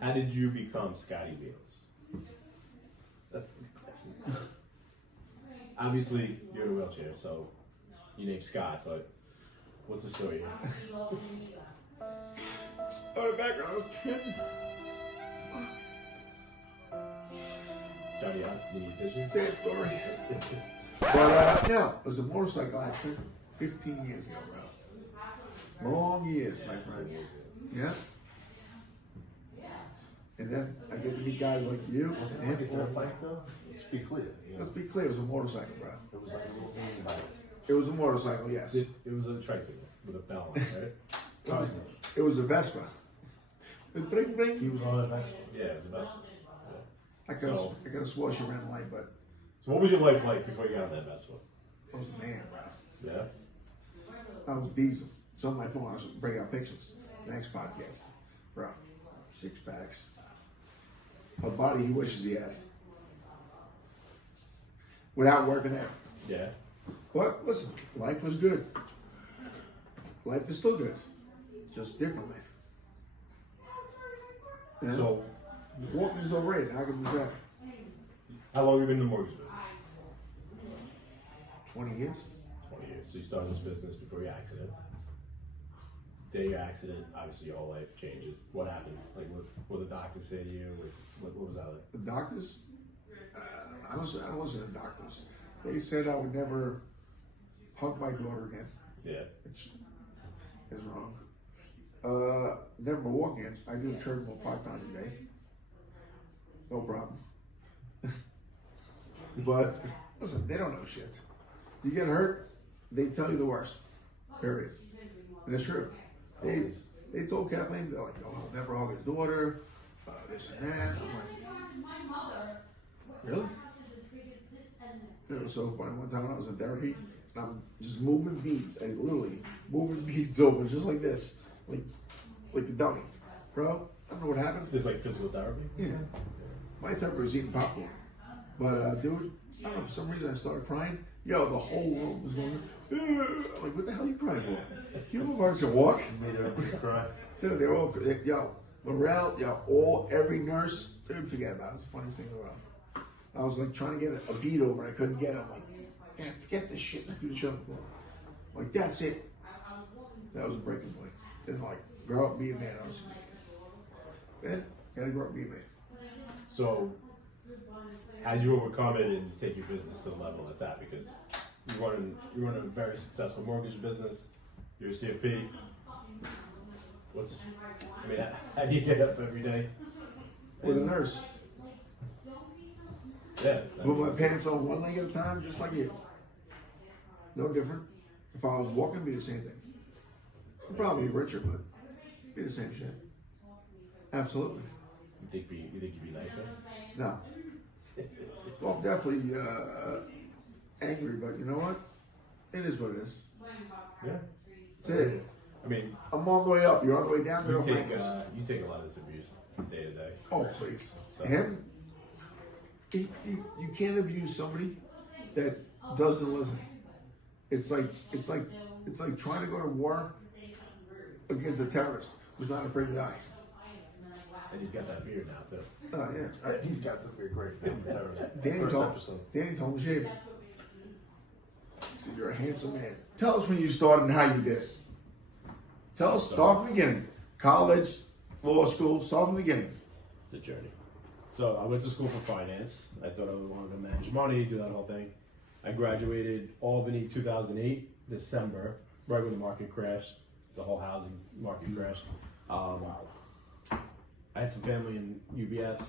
How did you become Scotty Wheelz? That's the question. Obviously, you're in a wheelchair, so you named Scott, but what's the story here? Started back when I was 10. Johnny Hots, need tissue? Sad story. But no, it was a motorcycle accident 15 years ago, bro. Long years, my friend. Yeah. And then I get to meet guys like you and him. Let's be clear. Let's be clear, it was a motorcycle, bro. It was like a little mini bike. It was a motorcycle, yes. It was a tricycle with a bell on it, right? It was a Vespa. Bring, bring. He was on a Vespa. Yeah, it was a Vespa. I could have swore she ran the light, but So what was your life like before you got on that Vespa? I was a man, bro. Yeah? I was diesel. So on my phone, I was bringing out pictures. Next podcast. Bro, 6 packs. A body he wishes he had. Without working out. Yeah. But listen, life was good. Life is still good. Just different life. Yeah? So, Walking is overrated. How can we do that? how long have you been in the mortgage business? 20 years. 20 years. So you started this business before your accident. Day of your accident, obviously your whole life changes. What happened? Like, what the doctors say to you? What was that like? The doctors, I don't listen to doctors. They said I would never hug my daughter again, Yeah. which is wrong. Never walk in. I do the treadmill 5 times a day. No problem. But listen, they don't know shit. You get hurt, they tell you the worst. Period. And it's true. They told Kathleen, they're like, oh, I'll never hug his daughter, this and that. I'm like, really? It was so funny. One time when I was in therapy, and I'm just moving beads, literally moving beads over, just like this, like a dummy. Bro, I don't know what happened. This like physical therapy? Yeah. My therapist was eating popcorn. But, dude, I don't know, for some reason I started crying. Yo, the whole room was going, I'm like, what the hell are you crying for? You have a heart to walk? You made everybody cry. Dude, they're all, yo, morale, yo, every nurse, dude, forget about it. It's the funniest thing around. I was like trying to get a beat over and I couldn't get it. I'm like, man, forget this shit. Let's do the show on the floor. I'm like, that's it. That was a breaking point. Then, like, grow up, be a man. I was like, man, gotta grow up, be a man. So, how'd you overcome it and take your business to the level it's at? Because you're running a very successful mortgage business. You're a CFP. How do you get up every day? With a nurse. Yeah. Put my pants on one leg at a time, just like you. No different. If I was walking, it'd be the same thing. I'd probably be richer, but it'd be the same shit. Absolutely. You think you'd be nicer? No. Well, I'm definitely angry, but you know what? It is what it is. Yeah. That's it. I mean, I'm on the way up. You're on the way down. you take a lot of this abuse from day to day. Oh, please. So. Him? You can't abuse somebody that doesn't listen. It's like trying to go to war against a terrorist who's not afraid to die. And he's got that beard now too. Oh yeah. He's got to be a great Danny First told me to shave it. He said, you're a handsome man. Tell us when you started and how you did it. Tell us, start from the beginning. College, law school, start from the beginning. It's a journey. So I went to school for finance. I thought I wanted to manage money, do that whole thing. I graduated Albany 2008, December, right when the market crashed. The whole housing market crashed. I had some family in UBS.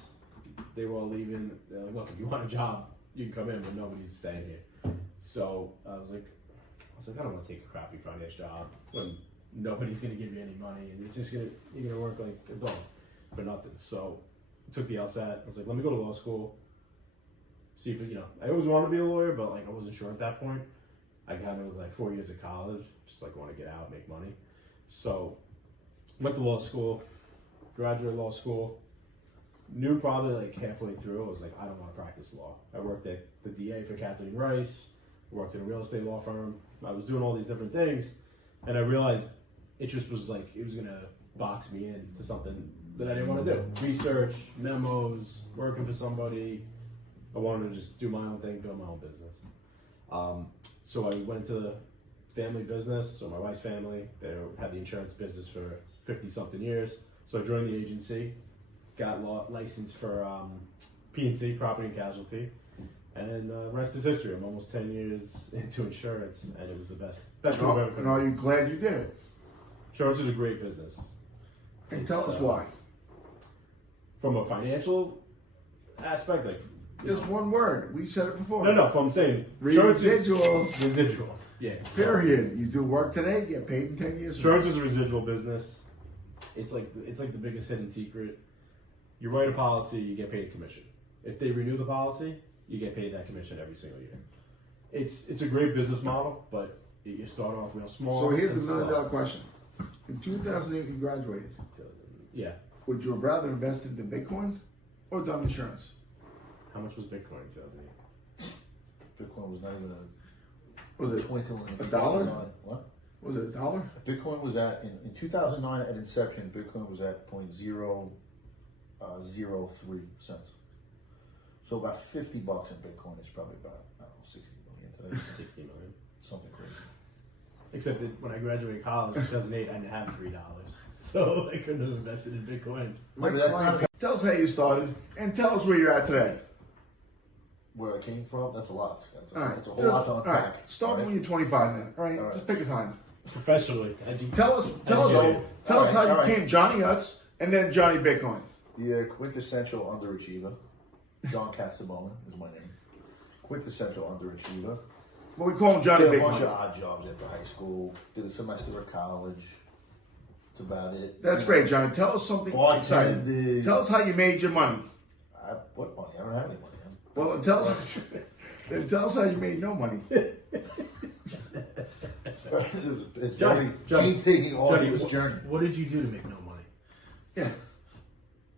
They were all leaving. They're like, look, if you want a job, you can come in, but nobody's staying here. So I was like, I don't want to take a crappy finance job when nobody's going to give you any money and you're going to work like a dog for nothing. So I took the LSAT. I was like, let me go to law school. See if, I always wanted to be a lawyer, but like I wasn't sure at that point. I kind of was like 4 years of college, just like want to get out, make money. So went to law school, graduated law school, knew probably like halfway through, I was like, I don't want to practice law. I worked at the DA for Kathleen Rice, worked in a real estate law firm. I was doing all these different things, and I realized it just was like, it was going to box me into something that I didn't want to do. Research, memos, working for somebody. I wanted to just do my own thing, build my own business. So I went into the family business. So my wife's family, they had the insurance business for 50-something years. So I joined the agency, got licensed for P&C, property and casualty. And rest is history. I'm almost 10 years into insurance, and it was the best move I ever could And are have. you glad you did it? Insurance is a great business. And It's, tell us why. From a financial aspect, like Just one word. We said it before. no, I'm saying insurance is Residuals. residuals. Yeah. Period. You do work today, get paid in 10 years. Insurance is a residual business. It's like the biggest hidden secret. You write a policy, you get paid a commission. If they renew the policy, you get paid that commission every single year. It's a great business model, but you start off real small. So here's and the slow. $1 question. In 2008, you graduated. Yeah. Would you have rather invested in Bitcoin or done insurance? How much was Bitcoin in 2008? Bitcoin was not even Was a it twinkle in a dollar? What? Was it $1? Bitcoin was at in 2009 at inception. Bitcoin was at 0.003 cents. So about $50 in Bitcoin is probably about, I don't know, 60 million today. 60 million. Something crazy. Except that when I graduated college in 2008, I didn't have $3, so I couldn't have invested in Bitcoin. Mike, Maybe that's tell us how you started and tell us where you're at today. Where I came from, that's a lot. That's All right. a whole lot to All unpack. right. Start All right? when you're 25 then. All right. All right. Just pick a time. Professionally, I do. Tell us All right, how you all right. became Johnny Utz and then Johnny Bitcoin. Yeah, quintessential underachiever. John Casabona is my name. Quintessential underachiever. But we call him Johnny Did a bunch of Bitcoin. odd jobs after high school. Did a semester of college. That's about it. That's great, Johnny. Tell us something exciting. Bartended. Tell us how you made your money. What money? I don't have any money. Well, then tell us how you made no money. It's Johnny, very painstaking all Johnny, his journey. what did you do to make no money? Yeah.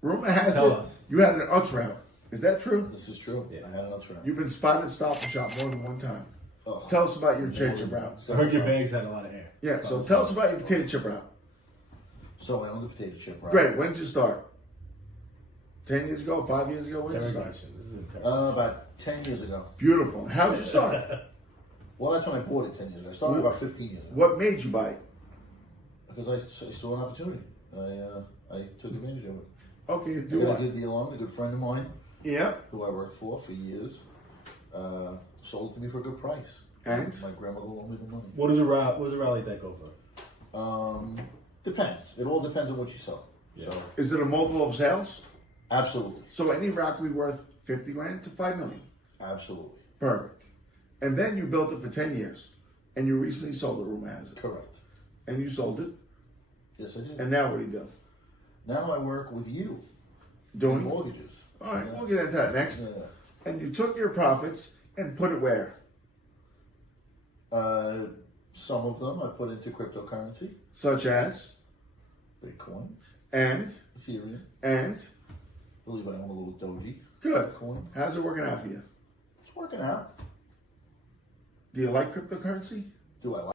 Rumor has Tell it us. you had an Utz route. Is that true? This is true. Yeah. I had an round. You've been spotted at Stop and Shop more than one time. Oh. Tell us about your potato chip route. I heard your bags had a lot of air. Yeah, so tell us about your potato chip route. So I owned a potato chip route. Great. When did you start? 10 years ago? 5 years ago? When did you start? Interrogation. This is interrogation. About 10 years ago. Beautiful. How did you start? Well, that's when I bought it 10 years ago. I started about 15 years ago. What made you buy it? Because I saw an opportunity. I took advantage of it. Okay, I do got what? a good deal on it. A good friend of mine Yeah. who I worked for years sold it to me for a good price. And? My grandmother loaned me the money. What does a route like that go for? Depends. It all depends on what you sell. Yeah. So, Is it a multiple of sales? absolutely. So any route could be worth 50 grand to 5 million. Absolutely. Perfect. And then you built it for 10 years. And you recently sold it, rumor has it. Correct. And you sold it. Yes, I did. And now what do you do? Now I work with you. Doing? Mortgages. All right, we'll get into that next. Yeah. And you took your profits and put it where? Some of them I put into cryptocurrency, Such as? Bitcoin, And? Ethereum. And? I believe I own a little Doji Good. coin. How's it working out for you? It's working out. Do you like cryptocurrency? Do I like